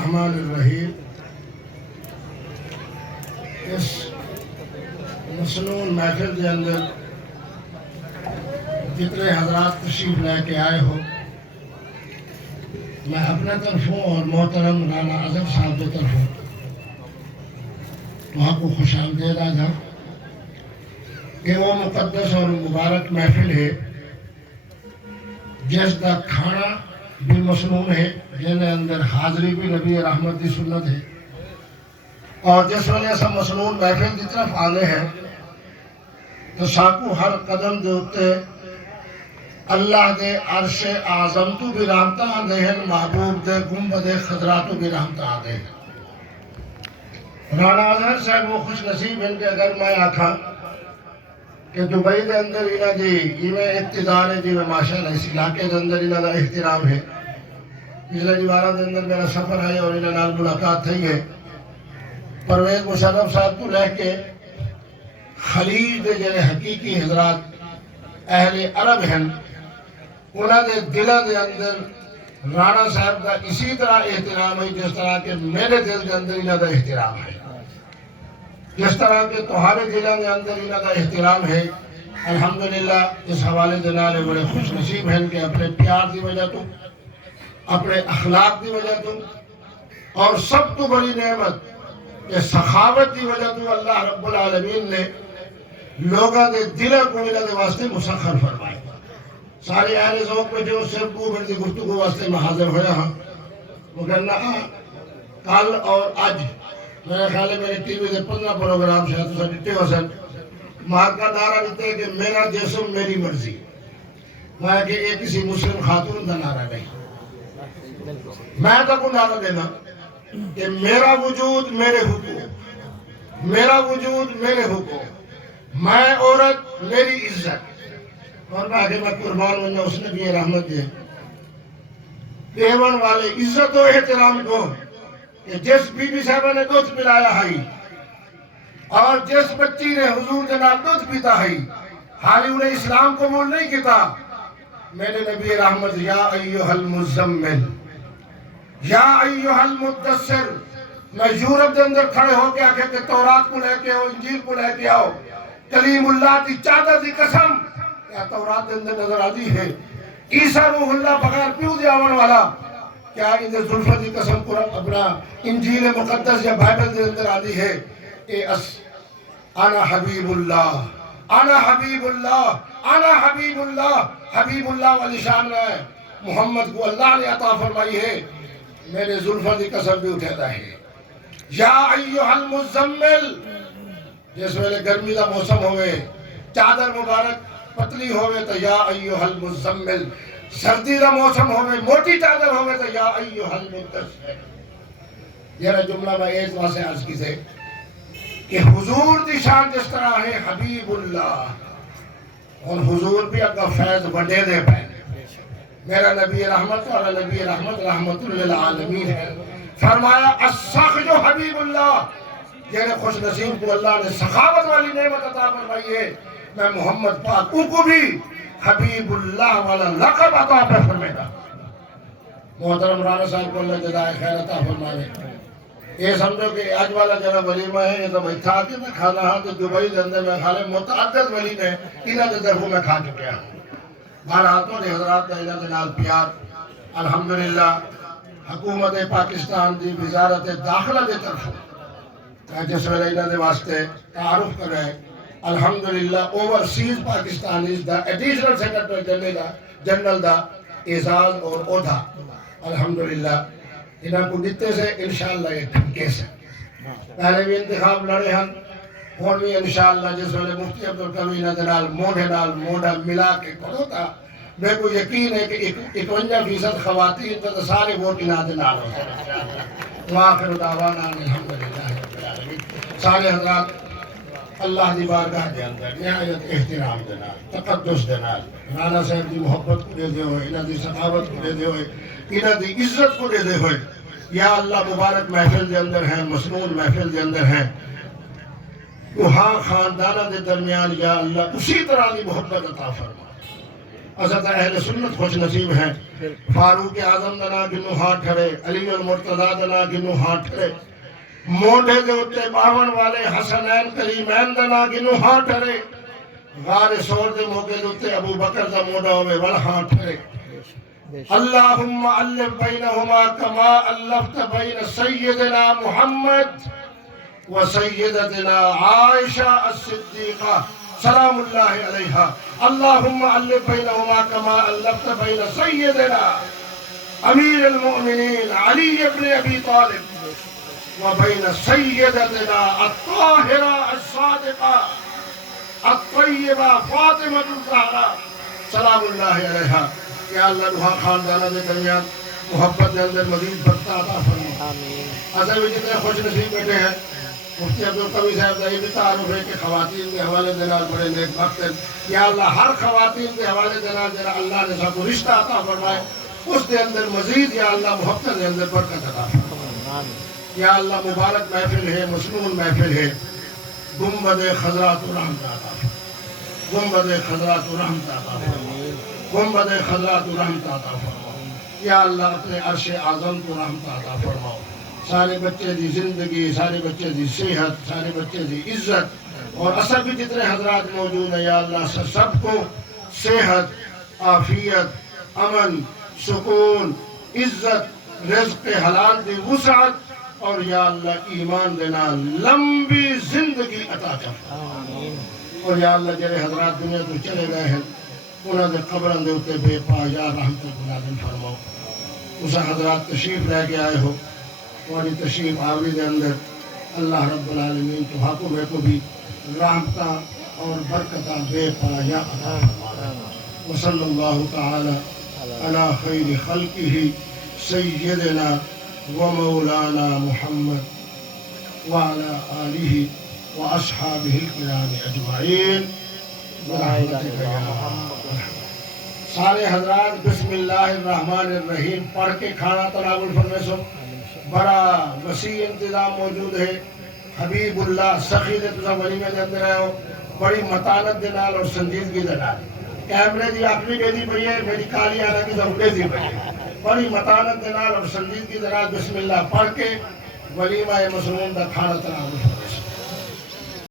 الرحمن الرحیم. اس مسنون محفل کے اندر جتنے حضرات تشریف لے کے آئے ہو، میں اپنے طرفوں اور محترم رانا اظہر صاحب کی طرفوں تو آپ کو خوش آمدید آدھا کہ وہ مقدس اور مبارک محفل ہے جس کا کھانا بھی مسنون ہے، جن اندر حاضری بھی نبی رحمت کی سنت ہے، اور جس وجہ سے مسنون محفل کی طرف آنے ہیں تو ساکو ہر قدم دے اتے اللہ دے عرش اعظم تو بھی رحمتہ آدھے ہیں، محبوب دے گنبد خضرا تو بھی رحمتہ آدھے ہیں. رانا اظہر صاحب وہ خوش نصیب ہیں کہ اگر میں آکھا کہ دبئی دے اندر انہاں دی ایویں اقتدار ہے، جیویں ماشاءاللہ اس علاقے دے اندر انہاں دا احترام ہے. پچھلے دیوارہ دے اندر میرا سفر ہے اور انہاں نال ملاقات تھی ہے. پرویز مشرف صاحب تو لے کے خلیج دے جڑے حقیقی حضرات اہل عرب ہیں، انہاں دے دلوں دے اندر رانا صاحب کا اسی طرح احترام ہے جس طرح کہ میرے دل کے اندر انہاں دا احترام ہے، جس طرح کہ تمہارے دلوں کے اندر انہاں کا احترام ہے. الحمدللہ اس حوالے دے نال بڑے خوش نصیب ہیں کہ اپنے پیار دی وجہ تو، اپنے اخلاق دی وجہ تو، اور سب تو بڑی نعمت کہ سخاوت دی وجہ تو اللہ رب العالمین نے لوگاں دے دلوں کو انہاں دے واسطے مسخر فرمائے. سارے اہل ذوق میں جو صرف کو بڑی گفتگو واسطے میں حاضر ہویا ہاں، وہ کہنا کل اور آج میرے خیال ہے میرے ٹی وی دے 15 پروگرام سے تو ڈٹے ہو سن ماں کا نعرہ دیتے ہیں کہ میرا جسم میری مرضی. میں کہ یہ کسی مسلم خاتون کا نعرہ نہیں، میں تو کو نعرہ دینا کہ میرا وجود میرے حقوق، میرا وجود میرے حقوق، میں عورت میری عزت. اور میں کہ میں قربان ہونا اس نے بھی رحمت دے دیون والے عزت و احترام کو کہ جس بی بی صاحبہ نے دودھ پلایا ہے اور جس بچی نے حضور جناب دودھ پیتا ہے، حالی انہیں اسلام قبول نہیں کیتا. میرے نبی رحمت یا ایوہ المزمل یا ایوہ المدثر، میں یورپ کے اندر کھڑے ہو کے آکھے کہ تورات کو لے کے آؤ، انجیل کو لے کے آؤ، کلیم اللہ کی چادر دی قسم کیا تورات کے اندر نظر آتی ہے، عیسیٰ روح اللہ بغیر پیو دی آون والا کیا اندر ظلفت کی قسم قرآن اپنا انجیل مقدس یا بائبل کے اندر آتی ہے. انا حبیب اللہ، انا حبیب اللہ، انا حبیب اللہ. حبیب اللہ والی شان ہے محمد کو اللہ نے عطا فرمائی ہے. میرے ظلفت کی قسم بھی اٹھاتا ہے. یا ایوہ المزمل، جس ویلے گرمی دا موسم ہوئے چادر مبارک پتلی ہوئے تو یا ایوہ المزمل، سردی دا موسم ہوئے موٹی چادر ہوئے تو یا ایوہ المدثر. یہ جملہ میں ایک واسے عرض کی تھے کہ حضور دی شان جس طرح ہے حبیب اللہ، اور حضور بھی اگا فیض وڈے دے پہ. میرا نبی رحمت اور نبی رحمت رحمت للعالمین ہے. فرمایا السخی حبیب اللہ، یعنی خوش نصیب کو اللہ نے سخاوت والی نعمت عطا فرمائی ہے. میں محمد پاک کو بھی حبیب اللہ والا لقب عطا فرمائے گا. محترم رانا صاحب کو اللہ جزائے خیر عطا فرمائے. یہ سمجھو کہ آج والا جناب ولیمہ ہے، یہ تو بیٹھا کے میں کھانا ہاں تو دبئی کے اندر میں کھالے متعدد ولیمہ ہے انہاں کے طرفوں میں کھا چکے ہیں. بہرحال تو حضرات کا انہاں کے نال پیار الحمدللہ حکومت پاکستان دی وزارت داخلہ دے طرف جس ویلے انہاں دے واسطے تعارف کرے. الحمدللہ اوورسیز پاکستان از دا ایڈیشنل سیکرٹری جنرل دا اعزاز اور عہدہ الحمدللہ انہاں کو دیتے سے انشاءاللہ یہ ٹھمکے سے. پہلے بھی انتخاب لڑے ہیں، اور بھی انشاءاللہ جس ویلے مفتی عبدالقوی انہاں دے نال موڑے نال موڑا ملا کے کرو تا میں کو یقین ہے کہ 51% خواتین تو سارے ووٹ انہاں دے نال ہو جائے. وآخر دعوانا الحمدللہ رب العالمین. سارے حضرات اللہ دی بارگاہ دے اندر نہایت احترام دے نال تقدس دے نال رانا صاحب دی محبت کو دے دے ہوئے، انہاں دی سخاوت کو دے دے ہوئے، انہاں دی عزت کو دے دے ہوئے یا اللہ مبارک محفل دے اندر ہیں، مسنون محفل دے اندر ہیں، وہاں خاندانہ دے درمیان یا اللہ اسی طرح دی محبت عطا فرما. حضرت اہل سنت خوش نصیب ہیں فاروق اعظم دنا گنو ہاتھ کھڑے علی المرتضی دنا گنو ہاتھ کھڑے موڈے دے اتے باون والے حسنین کریمین دنا گنو ہاتھ کھڑے غار سور دے موقع دے اتے ابو بکر دا موڈا ہوئے ول ہاتھ کھڑے اللہم علف بینہما کما علفت بین سیدنا محمد و سیدتنا عائشہ الصدیقہ سلام اللہ علیہا اللہم علف بینہما کما علفت بین سیدنا امیر المؤمنین علی ابن ابی طالب و بین سیدتنا الطاہرہ الصادقہ الطیبہ فاطمہ الزہرا سلام اللہ علیہا یا اللہ روحا خاندانہ دے درمیان محبت دے اندر مزید برکت عطا فرما ایسے بھی جتنے خوش نصیب بیٹھے ہیں مفتی عبدالقوی صاحب دا یہ بھی تعارف ہے کہ خواتین کے حوالے دینار بڑے نیک وقت ہیں یا اللہ ہر خواتین کے حوالے دینار جنہا اللہ نے سب کو رشتہ عطا فرمائے اس دے اندر مزید یا اللہ محبت دے اندر برکت عطا فرما یا اللہ مبارک محفل ہے مسنون محفل ہے گنبد خضرات و رحمت عطا فرما گنبد خضرات و رحمت عطا فرما گنبد خضرات و رحمت عطا فرماؤ یا اللہ اپنے عرش اعظم کو رحمت عطا فرماؤ سارے بچے دی زندگی سارے بچے دی صحت سارے بچے دی عزت اور اصل بھی جتنے حضرات موجود ہیں یا اللہ سب کو صحت عافیت امن سکون عزت رزق حلال دی وسعت اور یا اللہ ایمان دینا لمبی زندگی عطا فرماؤ اور یا اللہ جڑے حضرات دنیا تو چلے گئے ہیں انہوں نے قبران دے ہوتے بے پا یا رحمت نازل فرماؤ اسے حضرات تشریف لے کے آئے ہو وہی تشریف آوری دے اندر اللہ رب العالمین تو حقوں میں کو بھی رحمتہ اور برکتہ بے پا یا عطا فرماؤ وصلی اللہ تعالی علی خیر خلقہ سیدنا و مولانا محمد وعلى آلہ و اصحابہ الکرام اجمعین سارے حضرات بسم اللہ الرحمن الرحیم پڑھ کے کھانا تناول فرمے سو بڑا وسیع انتظام موجود ہے حبیب اللہ سخی نے تجھا ولیمے دے اندر آئے ہو بڑی متانت دنال اور سنجیدگی دنال کیمرے دی آخری دے دی پڑی ہے میری کالی آنا کی ضرور دے دی پڑی ہے بڑی متانت دنال اور سنجیدگی دنال بسم اللہ پڑھ کے ولیمہ مسنون دا کھانا تناول فرمے